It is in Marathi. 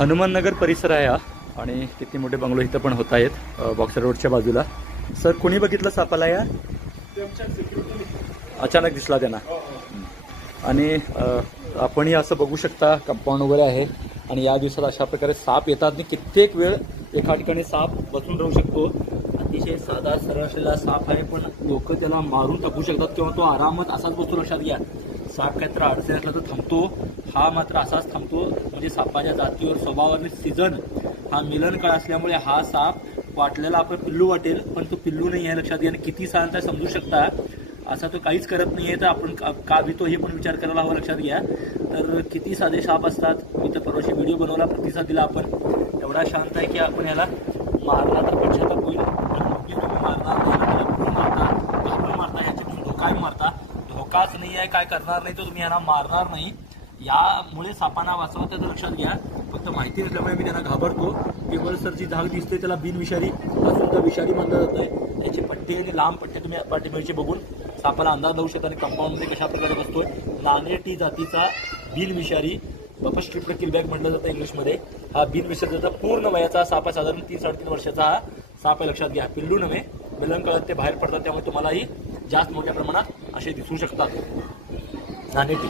हनुमाननगर परिसर आहे हा आणि किती मोठे बंगलो इथं पण होत आहेत बॉक्सर रोडच्या बाजूला। सर कोणी बघितलं सापाला या? अचानक दिसला त्यांना आणि आपणही असं बघू शकता कंपाऊंड वगैरे आहे आणि या दिवसात अशा प्रकारे साप येतात आणि कित्येक वेळ एका ठिकाणी साप बसून राहू शकतो। अतिशय साधा सरळ असलेला साप आहे पण लोक त्याला मारून टाकू शकतात किंवा तो आरामात असाच बसतो। लक्षात घ्या, साप काहीतरी अडचण असला तर थांबतो, हा मात्र असाच थांबतो। म्हणजे सापाच्या जातीवर स्वभावावर सीझन हा मिलन काळ असल्यामुळे हा साप वाटलेला आपण पिल्लू वाटेल पण तो पिल्लू नाही आहे। लक्षात घ्या, आणि किती शांत आहे समजू शकता। असा तो काहीच करत नाहीये तर आपण का भीतो हे पण विचार करायला हवा। लक्षात घ्या, तर किती साधे साप असतात। मी तर परवाशी व्हिडिओ बनवला, प्रतिसाद दिला आपण, एवढा शांत आहे की आपण याला मारला तर पश्चाताप होईल पण नक्कीच तुम्ही मारणार नाही, मारता याच्यातून धोकाही मारता। धोकाच नाही आहे, काय करणार नाही तर तुम्ही यांना मारणार नाही। यामुळे सापांना वाचवा त्याचं लक्षात घ्या। फक्त माहिती नसल्यामुळे मी त्यांना घाबरतो। पिंपळसरची झाग दिसते त्याला बिनविषारी हा सुद्धा विषारी मानलं जात आहे। त्याचे पट्टे आणि लांब पट्टे तुम्ही पाठीमागचे बघून सापाला अंदाज लावू शकता आणि कंपाऊंडमध्ये कशा प्रकारे बसतोय। नानेटी जातीचा बिनविषारी बफर स्ट्रिप्ड किलबॅक म्हटलं जातं इंग्लिशमध्ये। हा बिनविषारीचा पूर्ण वयाचा साप आहे, साधारण 3-3.5 वर्षाचा हा साप आहे। लक्षात घ्या, पिल्लू नव्हे, मिलन काळात ते बाहेर पडतात त्यामुळे तुम्हालाही जास्त मोठ्या प्रमाणात असे दिसू शकतात नानेटी।